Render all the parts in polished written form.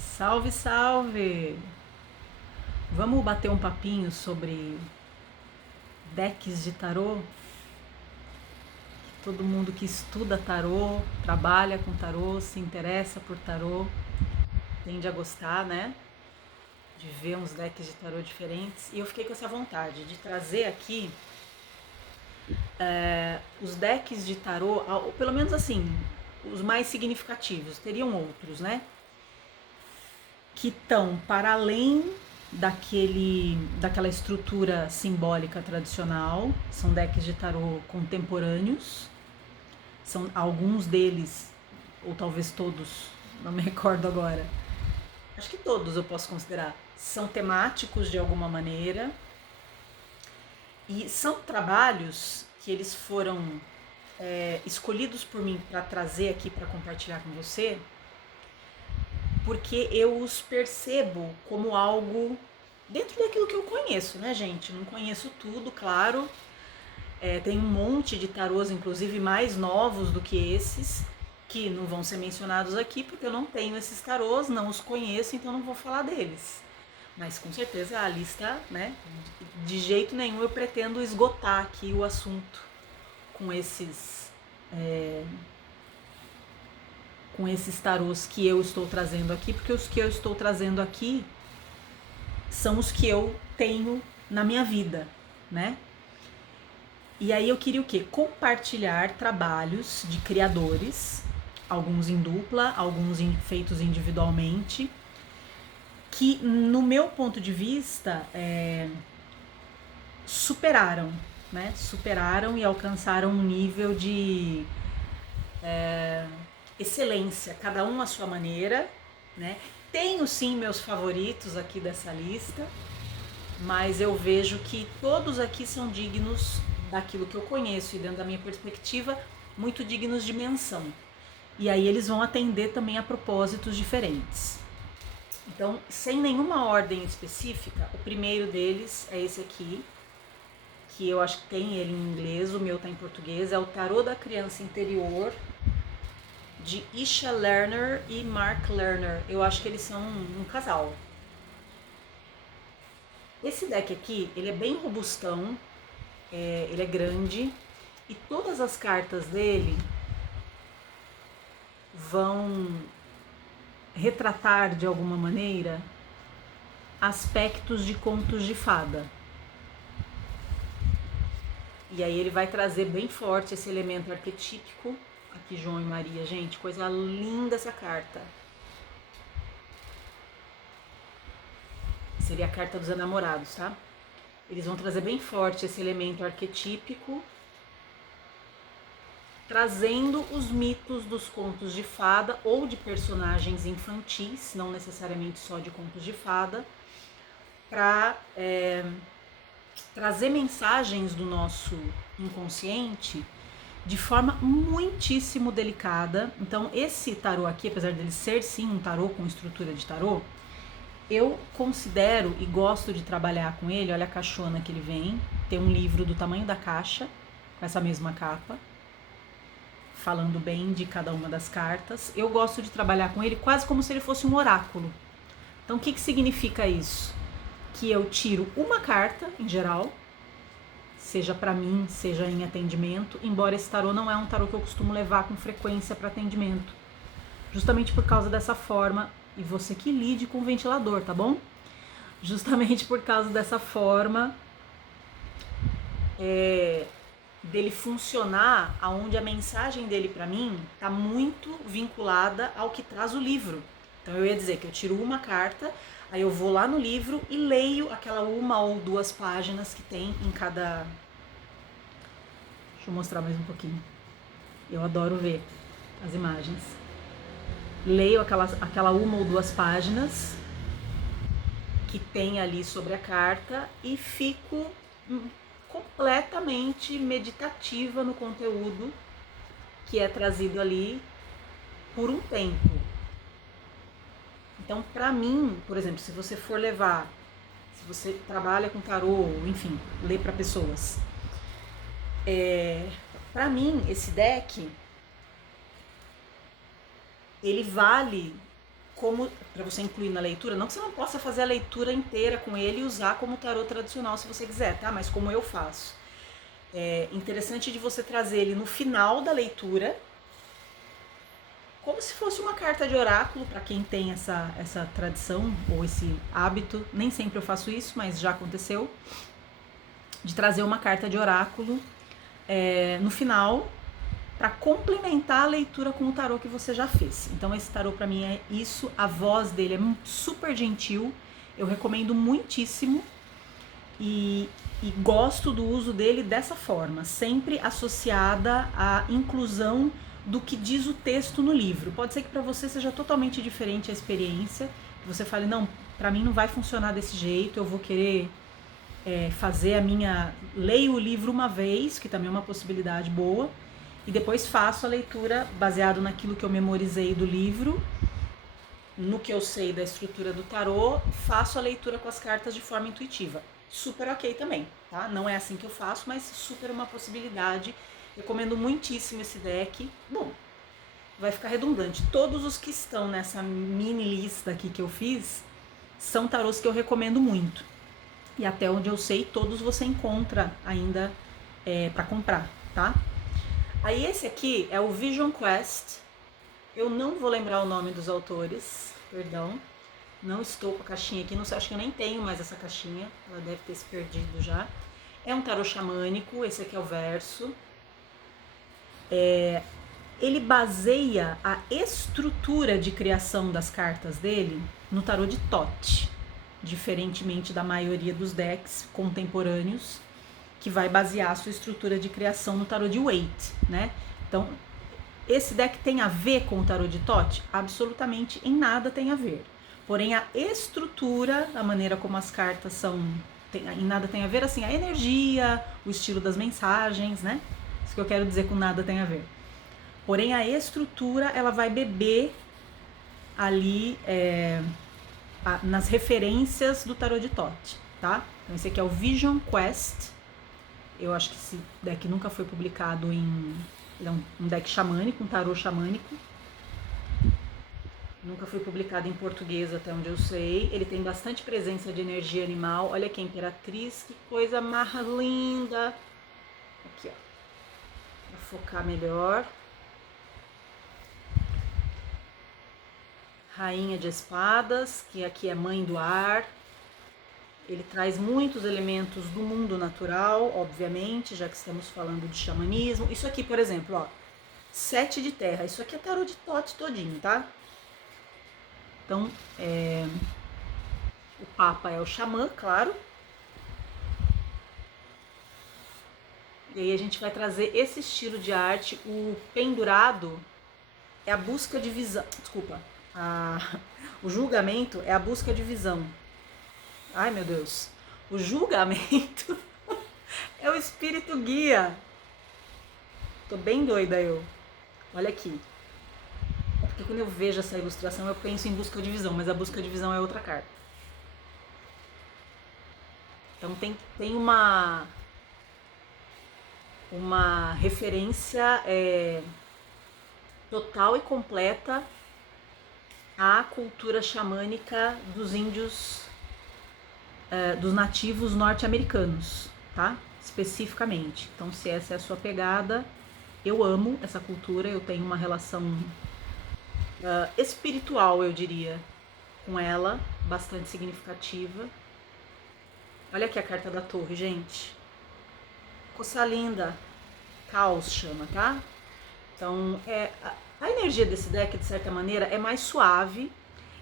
Salve, salve! Vamos bater um papinho sobre decks de tarô? Todo mundo que estuda tarô, trabalha com tarô, se interessa por tarô, tende a gostar, né? De ver uns decks de tarô diferentes. E eu fiquei com essa vontade de trazer aqui os decks de tarô, pelo menos assim, os mais significativos. Teriam outros, né? Que estão para além daquela estrutura simbólica tradicional. São decks de tarô contemporâneos. São alguns deles, ou talvez todos, não me recordo agora. Acho que todos eu posso considerar. São temáticos de alguma maneira. E são trabalhos que eles foram escolhidos por mim para trazer aqui para compartilhar com você, porque eu os percebo como algo dentro daquilo que eu conheço, né, gente? Não conheço tudo, claro. Tem um monte de tarôs, inclusive mais novos do que esses, que não vão ser mencionados aqui, porque eu não tenho esses tarôs, não os conheço, então não vou falar deles. Mas com certeza a lista, né? De jeito nenhum eu pretendo esgotar aqui o assunto com esses tarôs que eu estou trazendo aqui, porque os que eu estou trazendo aqui são os que eu tenho na minha vida, né? E aí eu queria o quê? Compartilhar trabalhos de criadores, alguns em dupla, alguns feitos individualmente, que no meu ponto de vista superaram, né? Superaram e alcançaram um nível de excelência, cada um à sua maneira, né? Tenho sim meus favoritos aqui dessa lista, mas eu vejo que todos aqui são dignos daquilo que eu conheço e dentro da minha perspectiva, muito dignos de menção. E aí eles vão atender também a propósitos diferentes. Então, sem nenhuma ordem específica, o primeiro deles é esse aqui, que eu acho que tem ele em inglês, o meu tá em português, é o Tarô da Criança Interior, de Isha Lerner e Mark Lerner. Eu acho que eles são um casal. Esse deck aqui, ele é bem robustão, ele é grande, e todas as cartas dele vão retratar de alguma maneira aspectos de contos de fada. E aí ele vai trazer bem forte esse elemento arquetípico. Aqui João e Maria, gente, coisa linda essa carta. Seria a carta dos enamorados, tá? Eles vão trazer bem forte esse elemento arquetípico, trazendo os mitos dos contos de fada ou de personagens infantis, não necessariamente só de contos de fada, para trazer mensagens do nosso inconsciente de forma muitíssimo delicada. Então esse tarô aqui, apesar dele ser sim um tarô com estrutura de tarô, eu considero e gosto de trabalhar com ele. Olha a caixona que ele vem, tem um livro do tamanho da caixa, com essa mesma capa, falando bem de cada uma das cartas. Eu gosto de trabalhar com ele quase como se ele fosse um oráculo. Então o que significa isso? Que eu tiro uma carta, em geral, seja para mim, seja em atendimento, embora esse tarô não é um tarô que eu costumo levar com frequência para atendimento, justamente por causa dessa forma, e você que lide com o ventilador, tá bom? Justamente por causa dessa forma dele funcionar, aonde a mensagem dele para mim tá muito vinculada ao que traz o livro. Então eu ia dizer que eu tiro uma carta, aí eu vou lá no livro e leio aquela uma ou duas páginas que tem em cada... Deixa eu mostrar mais um pouquinho. Eu adoro ver as imagens. Leio aquela uma ou duas páginas que tem ali sobre a carta e fico completamente meditativa no conteúdo que é trazido ali por um tempo. Então, para mim, por exemplo, se você for levar, se você trabalha com tarô, enfim, lê para pessoas, para mim esse deck ele vale como para você incluir na leitura, não que você não possa fazer a leitura inteira com ele e usar como tarô tradicional se você quiser, tá? Mas como eu faço. É interessante de você trazer ele no final da leitura, como se fosse uma carta de oráculo, para quem tem essa tradição ou esse hábito. Nem sempre eu faço isso, mas já aconteceu, de trazer uma carta de oráculo no final, para complementar a leitura com o tarô que você já fez. Então esse tarô para mim é isso, a voz dele é super gentil, eu recomendo muitíssimo e gosto do uso dele dessa forma, sempre associada à inclusão do que diz o texto no livro. Pode ser que para você seja totalmente diferente a experiência, que você fale, não, para mim não vai funcionar desse jeito, eu vou querer fazer leio o livro uma vez, que também é uma possibilidade boa, e depois faço a leitura baseado naquilo que eu memorizei do livro, no que eu sei da estrutura do tarô, faço a leitura com as cartas de forma intuitiva. Super ok também, tá? Não é assim que eu faço, mas super uma possibilidade. Recomendo muitíssimo esse deck. Bom, vai ficar redundante. Todos os que estão nessa mini lista aqui que eu fiz são tarôs que eu recomendo muito. E até onde eu sei, todos você encontra ainda para comprar, tá? Aí esse aqui é o Vision Quest. Eu não vou lembrar o nome dos autores, perdão. Não estou com a caixinha aqui, não sei, acho que eu nem tenho mais essa caixinha. Ela deve ter se perdido já. É um tarô xamânico, esse aqui é o verso. Ele baseia a estrutura de criação das cartas dele no tarô de Thoth, diferentemente da maioria dos decks contemporâneos, que vai basear a sua estrutura de criação no tarô de Waite, né? Então, esse deck tem a ver com o tarô de Thoth? Absolutamente em nada tem a ver. Porém, a estrutura, a maneira como as cartas são, em nada tem a ver, assim, a energia, o estilo das mensagens, né? Isso que eu quero dizer com nada tem a ver. Porém, a estrutura, ela vai beber ali nas referências do tarô de Thoth, tá? Então, esse aqui é o Vision Quest. Eu acho que esse deck nunca foi publicado ele é um deck xamânico, um tarô xamânico. Nunca foi publicado em português até onde eu sei. Ele tem bastante presença de energia animal. Olha aqui a Imperatriz, que coisa mais linda. Aqui, ó. Vou focar melhor. Rainha de Espadas, que aqui é mãe do ar. Ele traz muitos elementos do mundo natural, obviamente, já que estamos falando de xamanismo. Isso aqui, por exemplo, ó, 7 de terra. Isso aqui é tarô de Thoth todinho, tá? Então, o Papa é o xamã, claro. E aí a gente vai trazer esse estilo de arte. O pendurado é a busca de visão. Desculpa. O julgamento é a busca de visão. Ai, meu Deus. O julgamento é o espírito guia. Tô bem doida eu. Olha aqui. É porque quando eu vejo essa ilustração eu penso em busca de visão, mas a busca de visão é outra carta. Então tem uma referência total e completa à cultura xamânica dos índios, dos nativos norte-americanos, tá? Especificamente. Então, se essa é a sua pegada, eu amo essa cultura, eu tenho uma relação espiritual, eu diria, com ela, bastante significativa. Olha aqui a carta da torre, gente. Coisa linda. Caos chama, tá? Então, a energia desse deck, de certa maneira, é mais suave.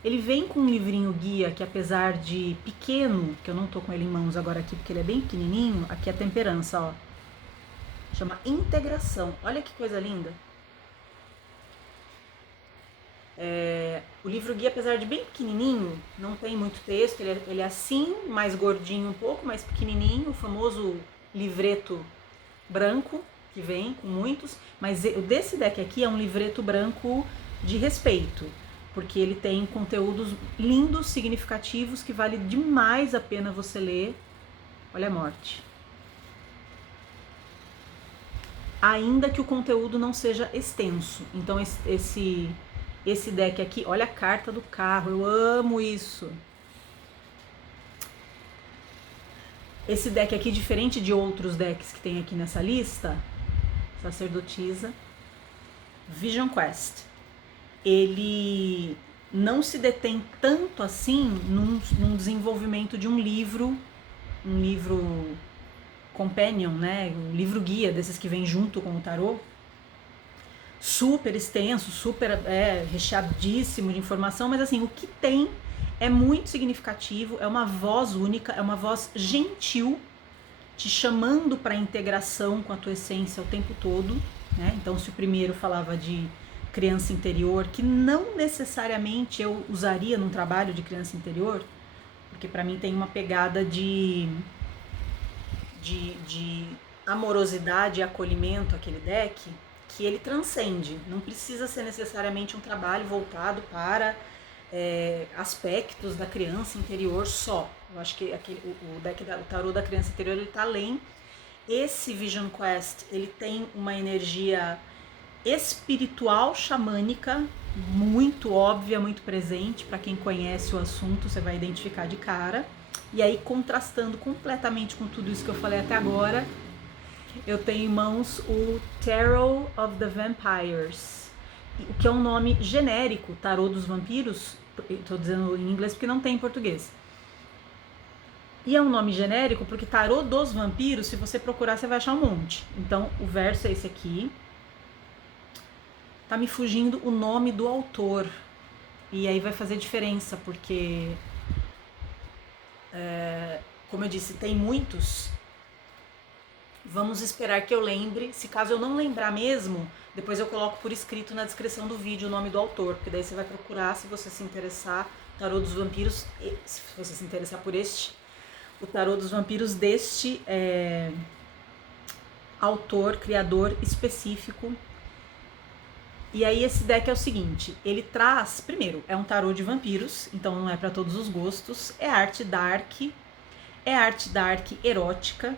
Ele vem com um livrinho guia que, apesar de pequeno, que eu não tô com ele em mãos agora aqui porque ele é bem pequenininho, aqui é a temperança, ó. Chama Integração. Olha que coisa linda. O livro guia, apesar de bem pequenininho, não tem muito texto, ele é assim, mais gordinho um pouco, mais pequenininho, o famoso livreto branco, que vem com muitos, mas o desse deck aqui é um livreto branco de respeito, porque ele tem conteúdos lindos, significativos, que vale demais a pena você ler. Olha a morte. Ainda que o conteúdo não seja extenso. Então esse Esse deck aqui, olha a carta do carro, eu amo isso. Esse deck aqui, diferente de outros decks que tem aqui nessa lista, Sacerdotisa, Vision Quest, ele não se detém tanto assim num desenvolvimento de um livro companion, né? Um livro guia desses que vem junto com o tarô, super extenso, super recheadíssimo de informação, mas assim, o que tem é muito significativo, é uma voz única, é uma voz gentil, te chamando para integração com a tua essência o tempo todo, né? Então, se o primeiro falava de criança interior, que não necessariamente eu usaria num trabalho de criança interior, porque para mim tem uma pegada de amorosidade e acolhimento aquele deck, que ele transcende, não precisa ser necessariamente um trabalho voltado para aspectos da criança interior só. Eu acho que o deck o tarô da criança interior, ele tá além. Esse Vision Quest, ele tem uma energia espiritual xamânica muito óbvia, muito presente. Para quem conhece o assunto, você vai identificar de cara. E aí, contrastando completamente com tudo isso que eu falei até agora, eu tenho em mãos o Tarot of the Vampires, o que é um nome genérico, Tarô dos Vampiros. Estou dizendo em inglês porque não tem em português. E é um nome genérico porque Tarô dos Vampiros, se você procurar, você vai achar um monte. Então, o verso é esse aqui. Tá me fugindo o nome do autor. E aí vai fazer diferença, porque, como eu disse, tem muitos. Vamos esperar que eu lembre. Se caso eu não lembrar mesmo, depois eu coloco por escrito na descrição do vídeo o nome do autor, porque daí você vai procurar, se você se interessar, Tarô dos Vampiros, se você se interessar por o Tarô dos Vampiros deste autor, criador específico. E aí esse deck é o seguinte, ele traz, primeiro, é um tarô de vampiros, então não é para todos os gostos, é arte dark erótica,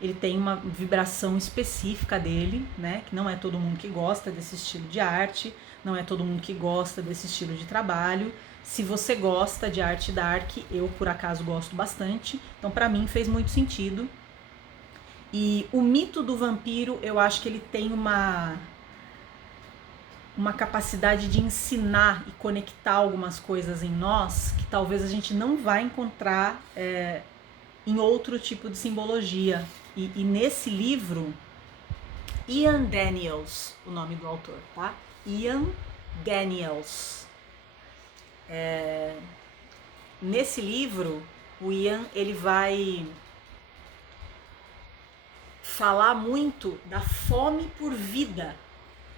ele tem uma vibração específica dele, né, que não é todo mundo que gosta desse estilo de arte, não é todo mundo que gosta desse estilo de trabalho. Se você gosta de arte dark, eu por acaso gosto bastante, então para mim fez muito sentido. E o mito do vampiro, eu acho que ele tem uma capacidade de ensinar e conectar algumas coisas em nós que talvez a gente não vai encontrar em outro tipo de simbologia. E nesse livro, Ian Daniels, o nome do autor, tá? Ian Daniels. Nesse livro, o Ian, ele vai falar muito da fome por vida,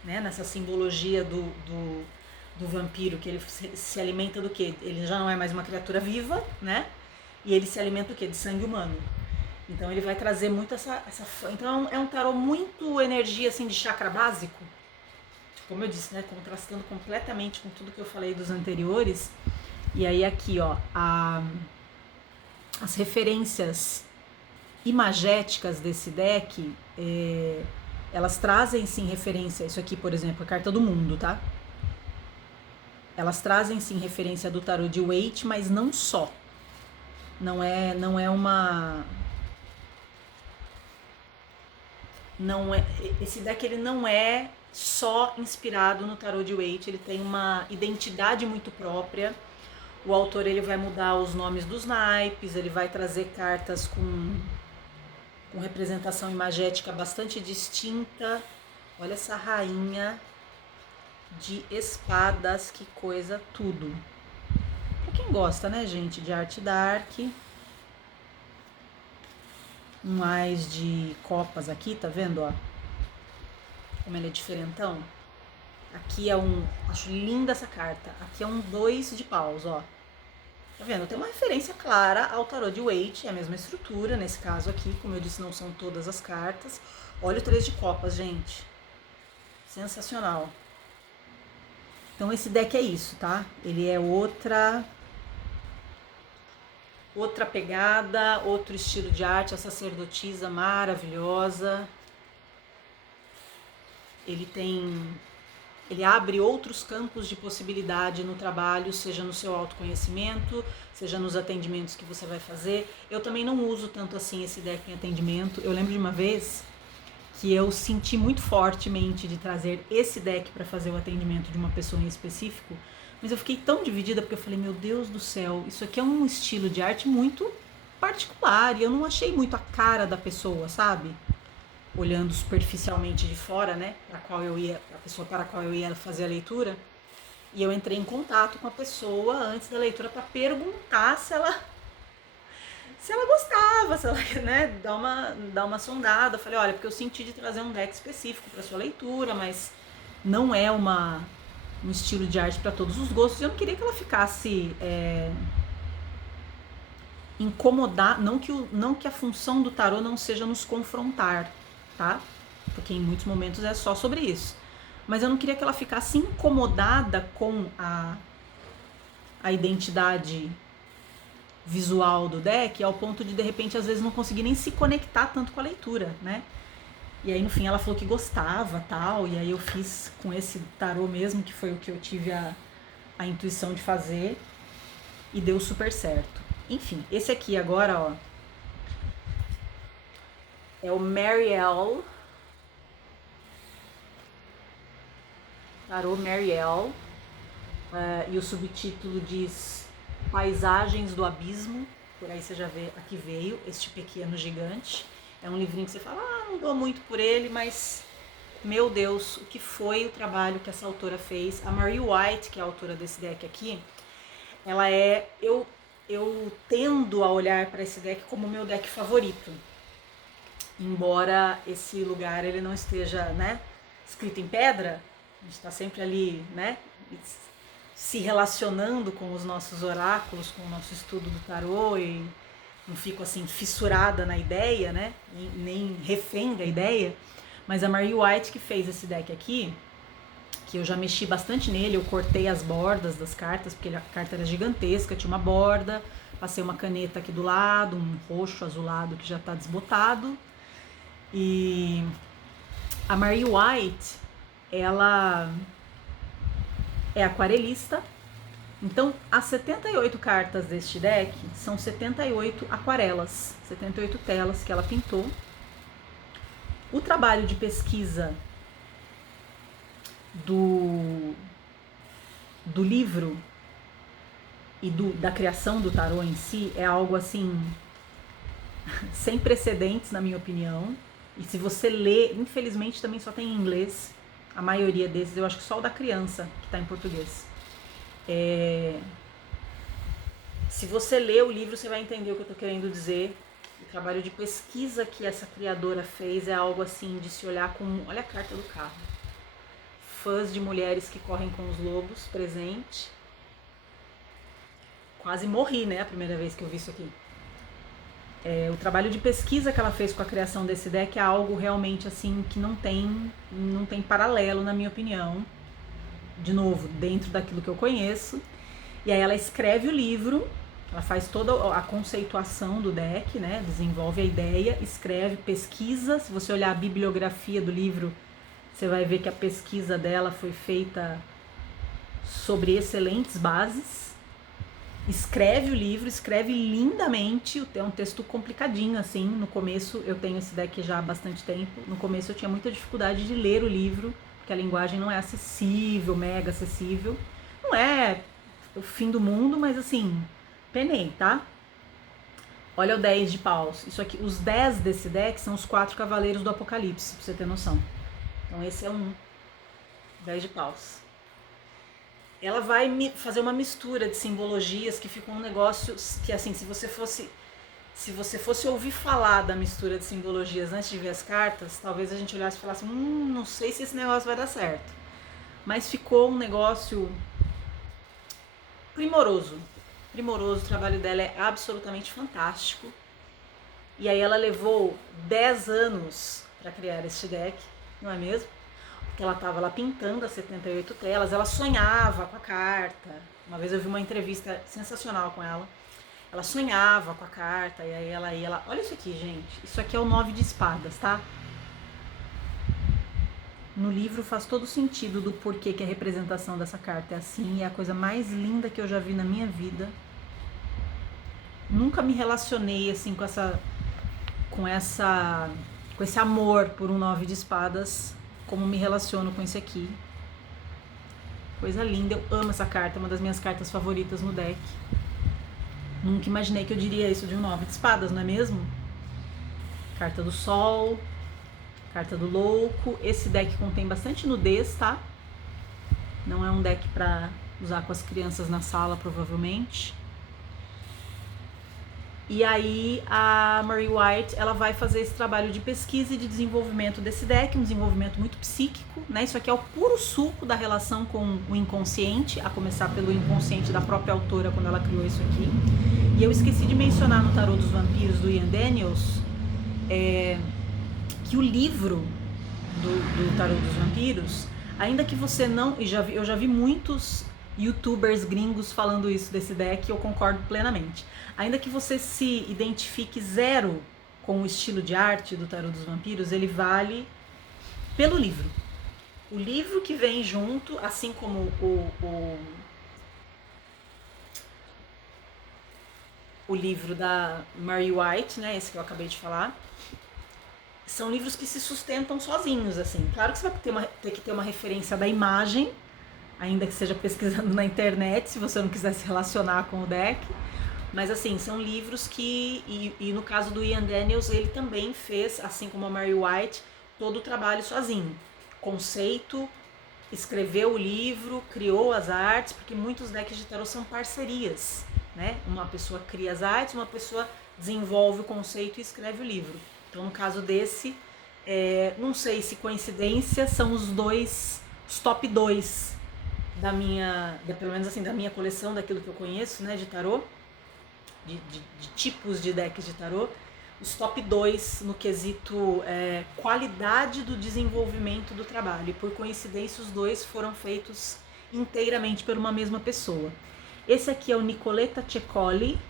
né, nessa simbologia do vampiro, que ele se alimenta do quê? Ele já não é mais uma criatura viva, né? E ele se alimenta do quê? De sangue humano. Então ele vai trazer muito essa então é um tarô muito energia assim de chakra básico. Como eu disse, né, contrastando completamente com tudo que eu falei dos anteriores. E aí aqui, ó, as referências imagéticas desse deck, elas trazem sim referência, isso aqui, por exemplo, a carta do mundo, tá? Elas trazem sim referência do tarô de Waite, mas não só. Não é uma... esse deck ele não é só inspirado no tarô de Waite, ele tem uma identidade muito própria. O autor ele vai mudar os nomes dos naipes, ele vai trazer cartas com representação imagética bastante distinta. Olha essa rainha de espadas, que coisa tudo. Pra quem gosta, né, gente, de arte dark. Mais de copas aqui, tá vendo, ó? Como ele é diferentão. Aqui é acho linda essa carta. Aqui é um 2 de paus, ó. Tá vendo? Tem uma referência clara ao tarô de Waite, é a mesma estrutura, nesse caso aqui, como eu disse, não são todas as cartas. Olha o 3 de copas, gente. Sensacional. Então esse deck é isso, tá? Ele é outra pegada, outro estilo de arte, a sacerdotisa maravilhosa. Ele tem Ele abre outros campos de possibilidade no trabalho, seja no seu autoconhecimento, seja nos atendimentos que você vai fazer. Eu também não uso tanto assim esse deck em atendimento. Eu lembro de uma vez que eu senti muito fortemente de trazer esse deck para fazer o atendimento de uma pessoa em específico, mas eu fiquei tão dividida porque eu falei, meu Deus do céu, isso aqui é um estilo de arte muito particular e eu não achei muito a cara da pessoa, sabe? Olhando superficialmente de fora, né, a pessoa para a qual eu ia fazer a leitura, e eu entrei em contato com a pessoa antes da leitura para perguntar se ela gostava, se ela, né, dar uma sondada. Eu falei, olha, porque eu senti de trazer um deck específico para sua leitura, mas não é um estilo de arte para todos os gostos. Eu não queria que ela ficasse incomodar, não que a função do tarô não seja nos confrontar, tá? Porque em muitos momentos é só sobre isso. Mas eu não queria que ela ficasse incomodada com a identidade visual do deck, ao ponto de repente, às vezes, não conseguir nem se conectar tanto com a leitura, né? E aí, no fim, ela falou que gostava, tal, e aí eu fiz com esse tarô mesmo, que foi o que eu tive a intuição de fazer, e deu super certo. Enfim, esse aqui agora, ó, é o Marielle, tarô Marielle, e o subtítulo diz Paisagens do Abismo. Por aí você já vê, aqui veio este pequeno gigante. É um livrinho que você fala, não dou muito por ele, mas meu Deus, o que foi o trabalho que essa autora fez. A Marie White, que é a autora desse deck aqui, ela é, eu tendo a olhar para esse deck como o meu deck favorito, embora esse lugar ele não esteja, né, escrito em pedra. A gente está sempre ali, né, se relacionando com os nossos oráculos, com o nosso estudo do tarô, e não fico assim fissurada na ideia, né, nem refém da ideia. Mas a Marie White, que fez esse deck aqui, que eu já mexi bastante nele, eu cortei as bordas das cartas, porque a carta era gigantesca, tinha uma borda, passei uma caneta aqui do lado, um roxo azulado que já está desbotado. E a Marie White, ela é aquarelista, então as 78 cartas deste deck são 78 aquarelas, 78 telas que ela pintou. O trabalho de pesquisa do livro e da criação do tarô em si é algo assim sem precedentes, na minha opinião. E se você lê, infelizmente também só tem em inglês, a maioria desses, eu acho que só o da criança que está em português. Se você lê o livro, você vai entender o que eu estou querendo dizer. O trabalho de pesquisa que essa criadora fez é algo assim de se olhar com... Olha a carta do carro. Fãs de mulheres que correm com os lobos, presente. Quase morri, né, a primeira vez que eu vi isso aqui. O trabalho de pesquisa que ela fez com a criação desse deck é algo realmente assim que não tem paralelo, na minha opinião. De novo, dentro daquilo que eu conheço. E aí ela escreve o livro, ela faz toda a conceituação do deck, né? Desenvolve a ideia, escreve, pesquisa. Se você olhar a bibliografia do livro, você vai ver que a pesquisa dela foi feita sobre excelentes bases. Escreve o livro, escreve lindamente, é um texto complicadinho, assim. No começo, eu tenho esse deck já há bastante tempo, no começo eu tinha muita dificuldade de ler o livro, porque a linguagem não é acessível, mega acessível. Não é o fim do mundo, mas assim, penei, tá? Olha o 10 de paus. Isso aqui, os 10 desse deck são os 4 cavaleiros do Apocalipse, pra você ter noção. Então esse é um 10 de paus. Ela vai fazer uma mistura de simbologias que fica um negócio que, assim, se você fosse ouvir falar da mistura de simbologias antes de ver as cartas, talvez a gente olhasse e falasse, não sei se esse negócio vai dar certo. Mas ficou um negócio primoroso. Primoroso, o trabalho dela é absolutamente fantástico. E aí ela levou 10 anos para criar este deck, não é mesmo? Que ela estava lá pintando as 78 telas, ela sonhava com a carta. Uma vez eu vi uma entrevista sensacional com ela. Ela sonhava com a carta, e aí ela ia lá. Olha isso aqui, gente. Isso aqui é o 9 de espadas, tá? no livro faz todo sentido do porquê que a representação dessa carta é assim, e é a coisa mais linda que eu já vi na minha vida. Nunca me relacionei assim com esse amor por um 9 de espadas como me relaciono com esse aqui. Coisa linda, eu amo essa carta, é uma das minhas cartas favoritas no deck. Nunca imaginei que eu diria isso de um 9 de espadas, não é mesmo? Carta do Sol, carta do Louco. Esse deck contém bastante nudez, tá? Não é um deck pra usar com as crianças na sala, provavelmente. E aí a Marie White, ela vai fazer esse trabalho de pesquisa e de desenvolvimento desse deck, um desenvolvimento muito psíquico, né? Isso aqui é o puro suco da relação com o inconsciente, a começar pelo inconsciente da própria autora quando ela criou isso aqui. E eu esqueci de mencionar no Tarô dos Vampiros do Ian Daniels que o livro do Tarô dos Vampiros, ainda que você não... eu já vi muitos youtubers gringos falando isso desse deck, eu concordo plenamente. Ainda que você se identifique zero com o estilo de arte do Tarô dos Vampiros, ele vale pelo livro. O livro que vem junto, assim como o livro da Marie White, né, esse que eu acabei de falar, são livros que se sustentam sozinhos, assim. Claro que você vai ter que ter uma referência da imagem, ainda que seja pesquisando na internet, se você não quiser se relacionar com o deck. Mas assim, são livros que, e no caso do Ian Daniels, ele também fez, assim como a Marie White, todo o trabalho sozinho. Conceito, escreveu o livro, criou as artes, porque muitos decks de tarô são parcerias, né? Uma pessoa cria as artes, uma pessoa desenvolve o conceito e escreve o livro. Então, no caso desse, não sei se coincidência, são os top 2 pelo menos assim, da minha coleção, daquilo que eu conheço, né, de tarô. De tipos de decks de tarô, os top 2 no quesito qualidade do desenvolvimento do trabalho. E por coincidência, os dois foram feitos inteiramente por uma mesma pessoa. Esse aqui é o Nicoletta Cecoli,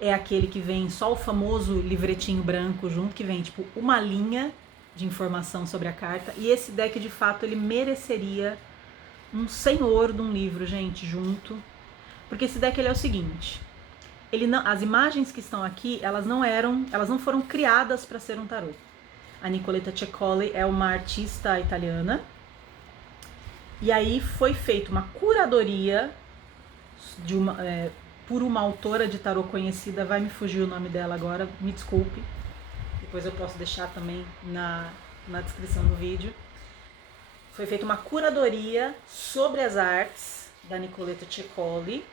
é aquele que vem só o famoso livretinho branco junto, que vem tipo uma linha de informação sobre a carta. E esse deck, de fato, ele mereceria um senhor de um livro, gente, junto. Porque esse deck ele é o seguinte... as imagens que estão aqui, elas não foram criadas para ser um tarô. A Nicoletta Cecoli é uma artista italiana, e aí foi feita uma curadoria por uma autora de tarô conhecida, vai me fugir o nome dela agora, me desculpe, depois eu posso deixar também na descrição do vídeo. Foi feita uma curadoria sobre as artes da Nicoletta Cecoli,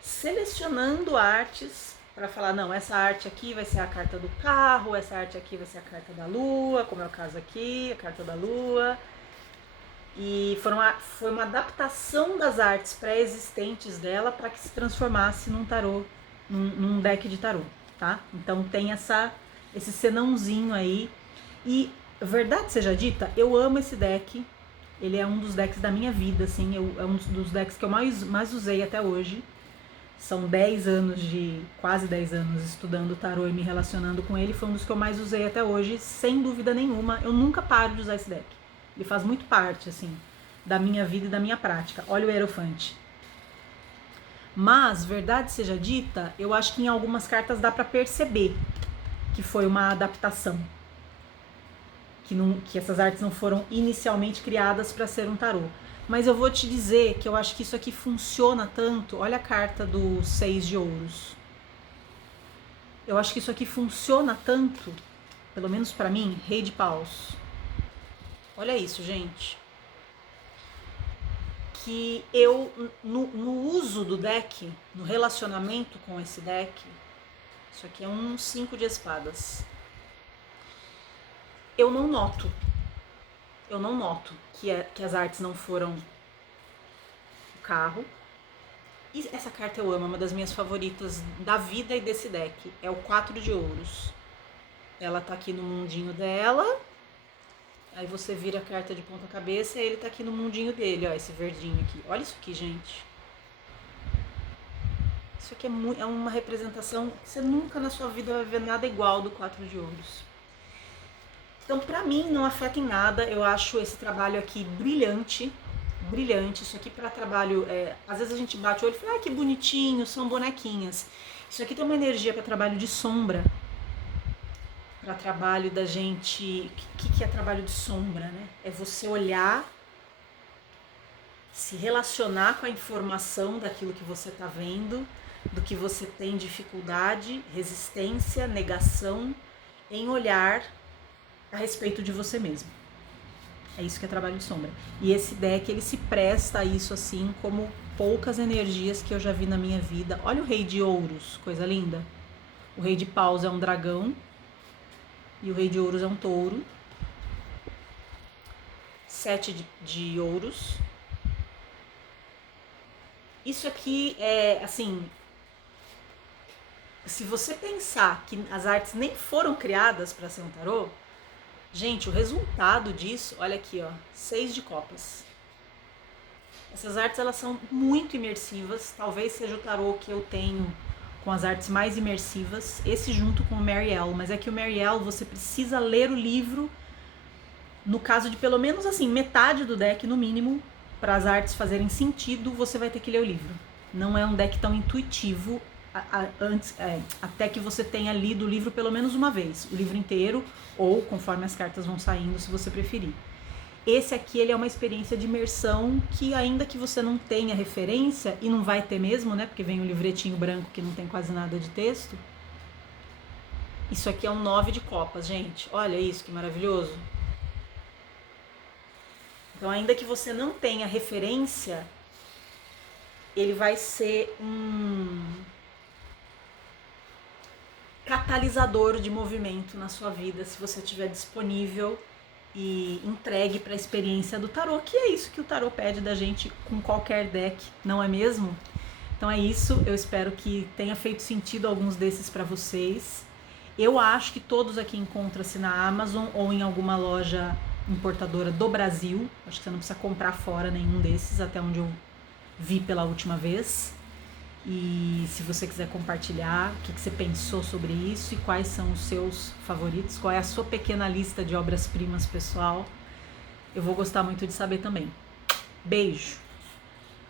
selecionando artes para falar, não, essa arte aqui vai ser a carta do carro, essa arte aqui vai ser a carta da lua, como é o caso aqui, a carta da lua. E foi uma adaptação das artes pré-existentes dela para que se transformasse num tarô, num deck de tarô, tá? Então tem esse senãozinho aí. E, verdade seja dita, eu amo esse deck. Ele é um dos decks da minha vida, assim, é um dos decks que eu mais usei até hoje. São quase 10 anos estudando tarô e me relacionando com ele. Foi um dos que eu mais usei até hoje, sem dúvida nenhuma. Eu nunca paro de usar esse deck. Ele faz muito parte, assim, da minha vida e da minha prática. Olha o Hierophante. Mas, verdade seja dita, eu acho que em algumas cartas dá pra perceber que foi uma adaptação. Que essas artes não foram inicialmente criadas para ser um tarô. Mas eu vou te dizer que eu acho que isso aqui funciona tanto. Olha a carta do 6 de ouros. Eu acho que isso aqui funciona tanto, pelo menos para mim, Rei de paus. Olha isso, gente. Que eu, no uso do deck, no relacionamento com esse deck, isso aqui é um 5 de espadas. Eu não noto que as artes não foram o carro. E essa carta eu amo, é uma das minhas favoritas da vida e desse deck. É o 4 de ouros. Ela tá aqui no mundinho dela. Aí você vira a carta de ponta cabeça e ele tá aqui no mundinho dele, ó, esse verdinho aqui. Olha isso aqui, gente. Isso aqui é uma representação que você nunca na sua vida vai ver nada igual do 4 de ouros. Então, pra mim, não afeta em nada. Eu acho esse trabalho aqui brilhante, brilhante. Isso aqui para trabalho, às vezes a gente bate o olho e fala, ah, que bonitinho, são bonequinhas. Isso aqui tem uma energia para trabalho de sombra, para trabalho da gente. O que é trabalho de sombra, né? É você olhar, se relacionar com a informação daquilo que você está vendo, do que você tem dificuldade, resistência, negação, em olhar a respeito de você mesmo. É isso que é trabalho de sombra. E esse deck, ele se presta a isso assim como poucas energias que eu já vi na minha vida. Olha o Rei de Ouros, coisa linda. O Rei de Paus é um dragão e o Rei de Ouros é um touro. 7 de ouros. Isso aqui é, assim, se você pensar que as artes nem foram criadas para ser um tarô, gente, o resultado disso, olha aqui, ó, 6 de copas. Essas artes, elas são muito imersivas, talvez seja o tarô que eu tenho com as artes mais imersivas, esse junto com o Marielle, mas é que o Marielle você precisa ler o livro, no caso de pelo menos assim, metade do deck no mínimo, para as artes fazerem sentido, você vai ter que ler o livro. Não é um deck tão intuitivo até que você tenha lido o livro pelo menos uma vez, o livro inteiro, ou conforme as cartas vão saindo, se você preferir. Esse aqui, ele é uma experiência de imersão que, ainda que você não tenha referência, e não vai ter mesmo, né, porque vem um livretinho branco que não tem quase nada de texto. Isso aqui é um 9 de copas, gente. Olha isso, que maravilhoso. Então, ainda que você não tenha referência, ele vai ser um catalisador de movimento na sua vida, se você estiver disponível e entregue para a experiência do tarô, que é isso que o tarô pede da gente com qualquer deck, não é mesmo? Então é isso, eu espero que tenha feito sentido alguns desses para vocês. Eu acho que todos aqui encontram-se na Amazon ou em alguma loja importadora do Brasil. Acho que você não precisa comprar fora nenhum desses, até onde eu vi pela última vez. E se você quiser compartilhar o que você pensou sobre isso e quais são os seus favoritos, qual é a sua pequena lista de obras-primas pessoal, eu vou gostar muito de saber também. Beijo!